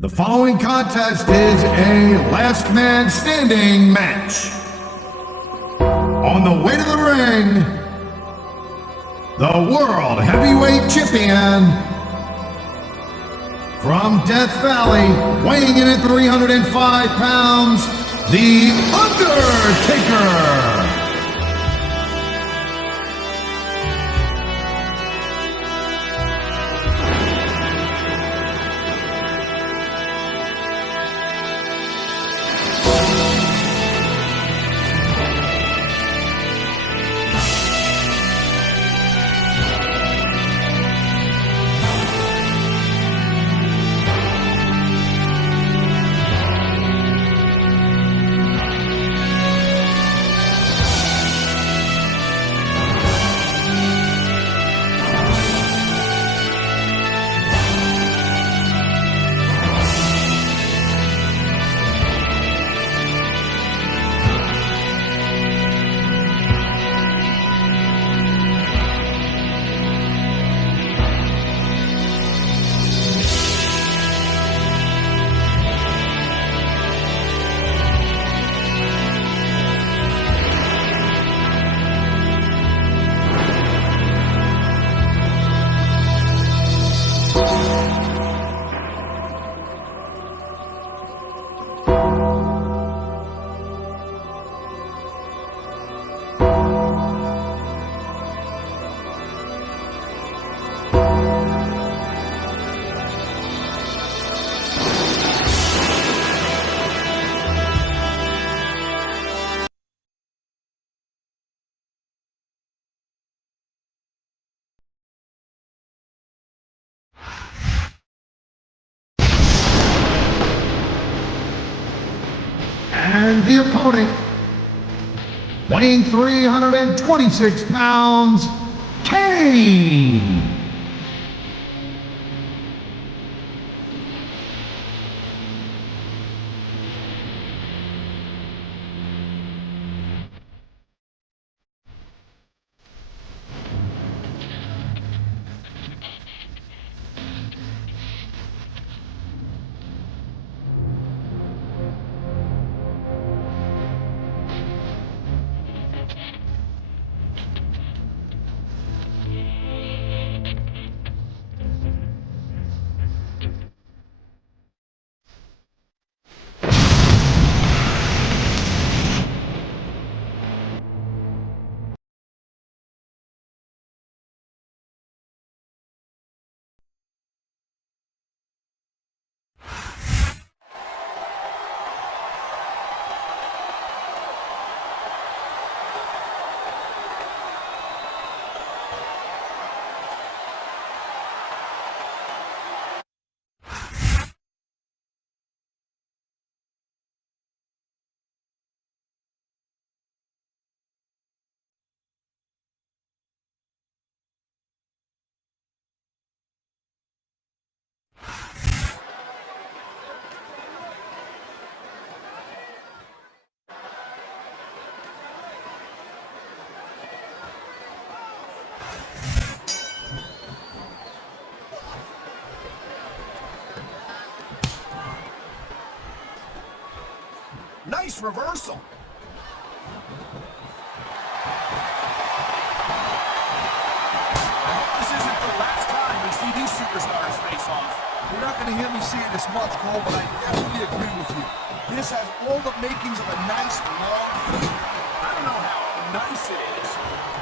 The following contest is a last man standing match. On the way to the ring, the World Heavyweight Champion from Death Valley, weighing in at 305 pounds, the Undertaker. And the opponent, weighing 326 pounds, Kane. Nice reversal. I hope this isn't the last time we see these superstars face off. You're not going to hear me say it this much, Cole, but I definitely agree with you. This has all the makings of a nice, long feud. I don't know how nice it is,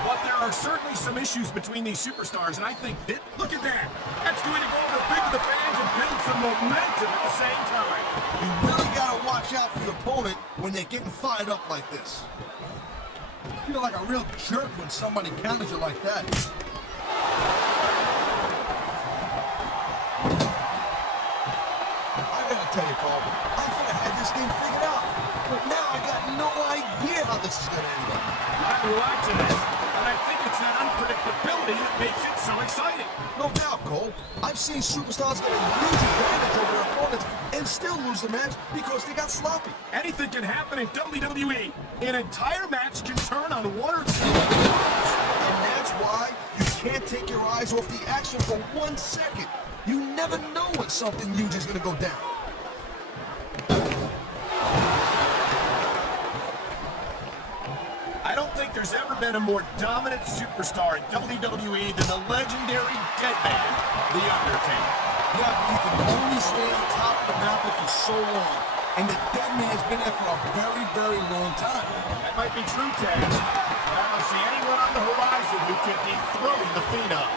but there are certainly some issues between these superstars, and I think that, look at that. That's going to go over big to the fans and build some momentum at the same time. You really got to watch out for your opponent when they're getting fired up like this. You feel like a real jerk when somebody counters you like that. I gotta tell you, Cole, I thought I had this game figured out, but now I got no idea how this is gonna end up. I'm watching it, and I think it's that unpredictability that makes it so exciting. No doubt, Cole. I've seen superstars get a huge advantage over their opponents and still lose the match because they got sloppy. Anything can happen in WWE. An entire match can turn on one or two moves. And that's why you can't take your eyes off the action for 1 second. You never know when something huge is going to go down. been a more dominant superstar in WWE than the legendary Deadman, The Undertaker. Yeah, but you can only stay on top of the mountain for so long. And the Deadman has been there for a very, very long time. That might be true, Taz. I don't see anyone on the horizon who can dethrone the Phenom.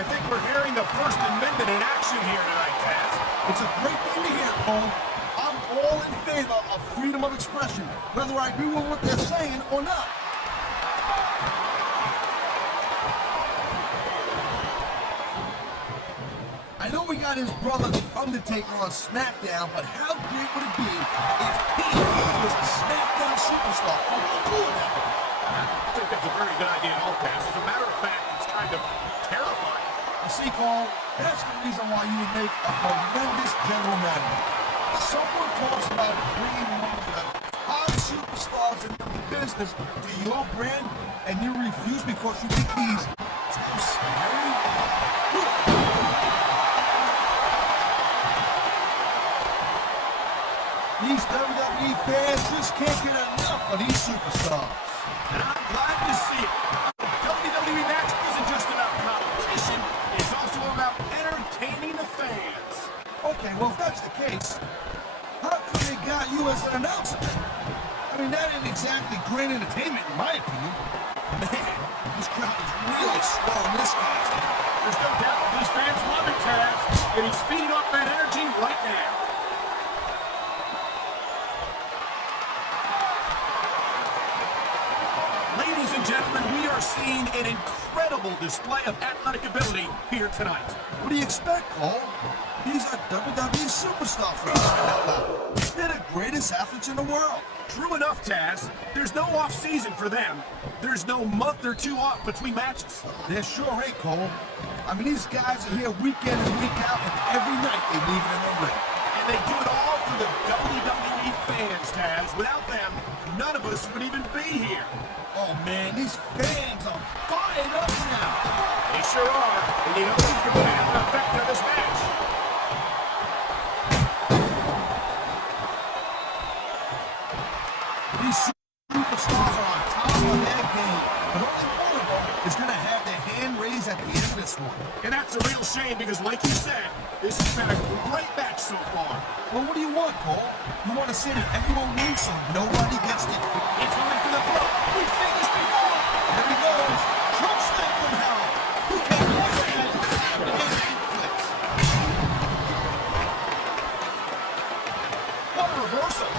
I think we're hearing the First Amendment in action here tonight, Taz. It's a great thing to hear, Cole. I'm all in favor of freedom of expression, whether I agree with what they're saying or not. I know we got his brother, The Undertaker, on SmackDown, but how great would it be if Kane was a SmackDown superstar? I'm not cool with that. I think that's a very good idea at all, Taz. As a matter of fact, it's kind of terrifying. You see, Cole, that's the reason why you would make a horrendous general manager. Someone talks about bringing one of the top superstars in the business to your brand, and you refuse because you think he's too scary? These WWE fans just can't get enough of these superstars. And I'm glad to see it. The WWE match isn't just about competition, it's also about entertaining the fans. Okay, well, if that's the case, how come they got you as an announcer? I mean, that ain't exactly great entertainment, in my opinion. Man, this crowd is really swelling this guy's head. There's no doubt that these fans love it, Taz, and he's feeding off that energy right now. Ladies and gentlemen, we are seeing an incredible display of athletic ability here tonight. What do you expect, Cole? He's a WWE superstar for us. They're the greatest athletes in the world. True enough, Taz. There's no off-season for them. There's no month or two off between matches. There sure ain't, Cole. I mean, these guys are here week in and week out, and every night they leave it in the ring. And they do it all for the WWE fans, Taz. Without them, none of us would even be here. Oh, man, these fans are fired up now. They sure are. And you know who's going to have an effect on this match? These superstars are on top of their game, but only one of them is going to have their hand raised at the end of this one. And that's a real shame because, like you said, this has been a great match so far. Well, what do you want, Cole? You want to see that everyone wins so nobody gets the... It's going for the throat. We've seen this before. There he goes. Trump snap from hell. Who can block that? What a reversal.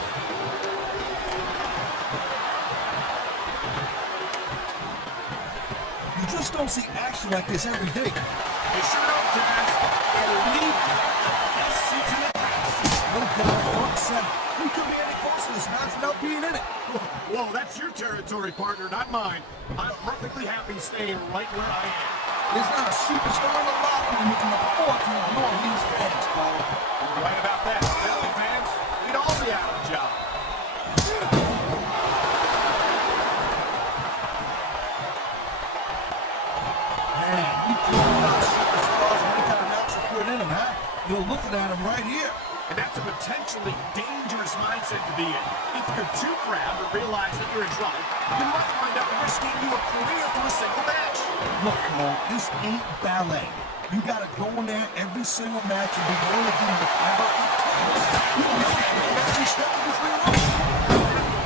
You just don't see action like this every day. You sure don't, Taz. It'll lead to seats in the past. No doubt, front center. We could be any closer to this match without being in it. Whoa, that's your territory, partner, not mine. I'm perfectly happy staying right where I am. There's not a superstar in the locker room who can afford to ignore these fans, Cole. You're right about that. Without the fans, we'd all be out of a job. Man, we talking about superstars and we got an announcer put in them, huh? You're looking at them right here. And that's a potentially dangerous mindset to be in. If you're too proud to realize that you're in trouble, you might wind up risking your career for a single match. Look, Cole, this ain't ballet. You gotta go in there every single match and be willing to do whatever it takes. You know, every step of the way along.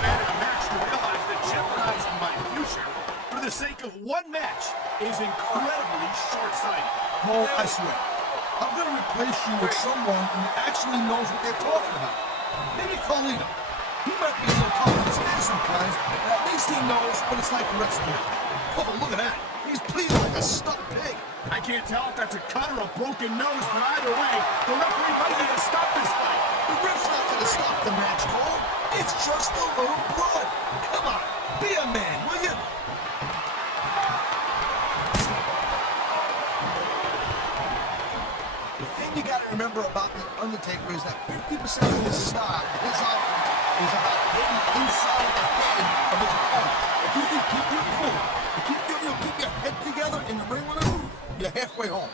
And in a match to realize that jeopardizing my future for the sake of one match is incredibly short-sighted. Cole, I swear, I'm gonna replace you with someone who actually knows what they're talking about. Maybe Carlito. He might be a little tough on his head sometimes, but at least he knows what it's like to wrestle him. Oh, look at that. He's pleading like a stuck pig. I can't tell if that's a cut or a broken nose, but either way, the referee might need to stop this fight. The ref's not gonna stop the match, Cole. It's just a little blood. Come on, be a man, will you? The thing you gotta remember about The Undertaker is that 50% of his style, his offense, is about getting inside the head of his opponent. If you can keep your cool, keep your head together in the ring with him, you're halfway home.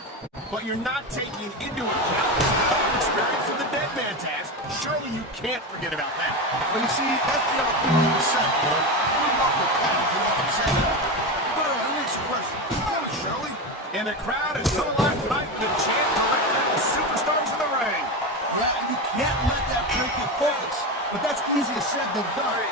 But you're not taking into account the experience of the dead man task. Surely you can't forget about that. Well, you see, that's the other 50%, Cole. We're not the path, you know what I'm saying? But next question. Tell me, Shirley. And the crowd is so alive tonight with a chant to represent the superstars of the ring. Yeah, and you can't let that break your focus. But that's easier said than done.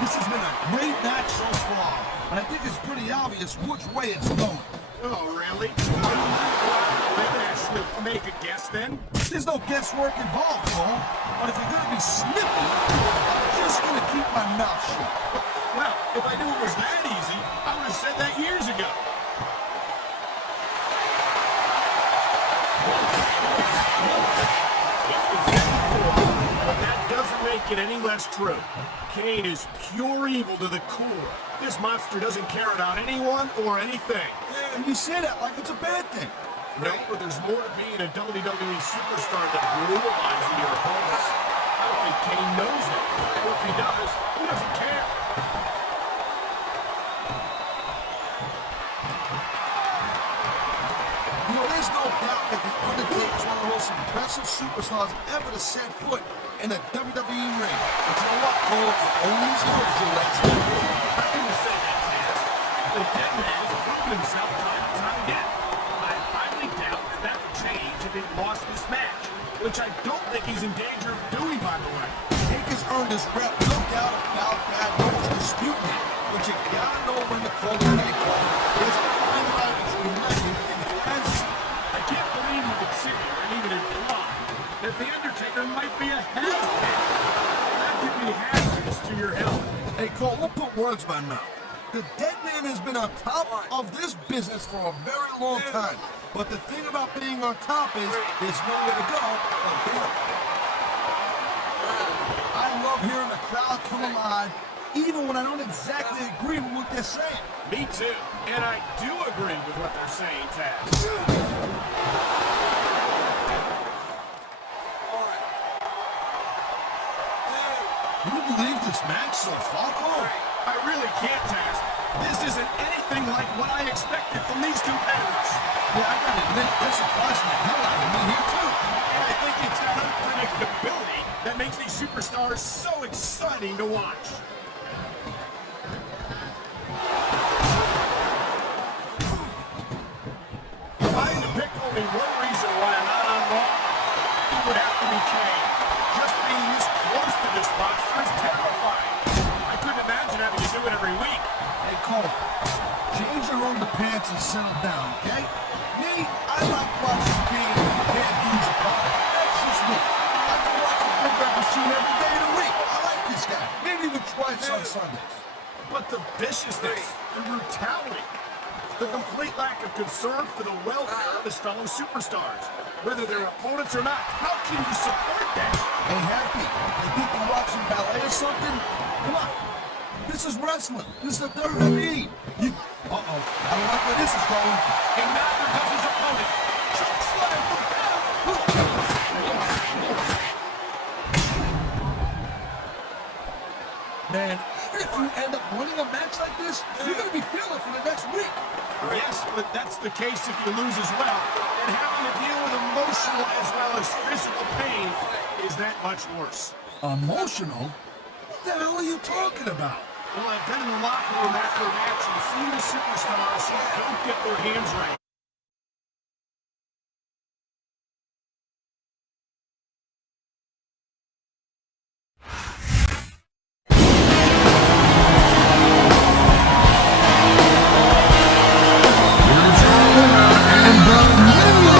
This has been a great match so far, and I think it's pretty obvious which way it's going. Oh, really? Let Ashley make a guess then? There's no guesswork involved, Cole. But if you're going to be snippy, I'm just going to keep my mouth shut. Well, if I knew it was that easy, I would have said that years ago. But that doesn't make it any less true. Kane is pure evil to the core. This monster doesn't care about anyone or anything. Yeah, and you say that like it's a bad thing. No, but there's more to being a WWE superstar than brutalizing your opponents. I don't think Kane knows it. Or if he does, he doesn't care. You know, there's no doubt that the Undertaker is one of the most impressive superstars ever to set foot in the WWE ring. But you know what, Cole? Only as good as your legs. I couldn't say that, Taz. The dead man has proven himself time and time again. I highly doubt that would change if he lost this match, which I don't think he's in danger of doing, by the way. Taker's earned his rep, no doubt about that. No one's disputing it. But you gotta know when to call the game, Cole. There's a fine line between legend and fantasy. I can't believe you could sit here and even imply that The Undertaker might be a has-been. That could be hazardous to your health. Hey, Cole, don't put words in my mouth. The dead man has been on top of this business for a very long time. But the thing about being on top is there's nowhere to go but down. I love hearing the crowd come alive, even when I don't exactly agree with what they're saying. Me too. And I do agree with what they're saying, Taz. Can you believe this match so far, Cole? I really can't, Taz. This isn't anything like what I expected from these two competitors. Yeah, I gotta admit, they're surprising the hell out of me here, too. And I think it's that unpredictability that makes these superstars so exciting to watch. If I had to pick only one reason why I'm not on Raw, it would have to be Kane. Just being this close to this monster is terrifying. I couldn't imagine having to do it every week. Hey, Cole, change your underpants and settle down, okay? Me, I like watching Kane get dudes apart. That's just me. I can watch the Big Red Machine every day of the week. I like this guy. Maybe even twice on Sundays. But the viciousness, the brutality, the complete lack of concern for the welfare of his fellow superstars, whether they're opponents or not, how can you support that? Hey, Happy, you think you're watching ballet or something? Come on. This is wrestling. This is the WWE. Uh-oh. I don't like where this is going. He now becomes his opponent. Choke slam. Man, even if you end up winning a match like this, you're going to be feeling for the next week. Yes, but that's the case if you lose as well. And having to deal with emotional as well as physical pain is that much worse. Emotional? What the hell are you talking about? Well, I've been in the locker room after a match and seen the superstars who don't get their hands right. And the new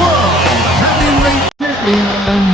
World Heavyweight Champion,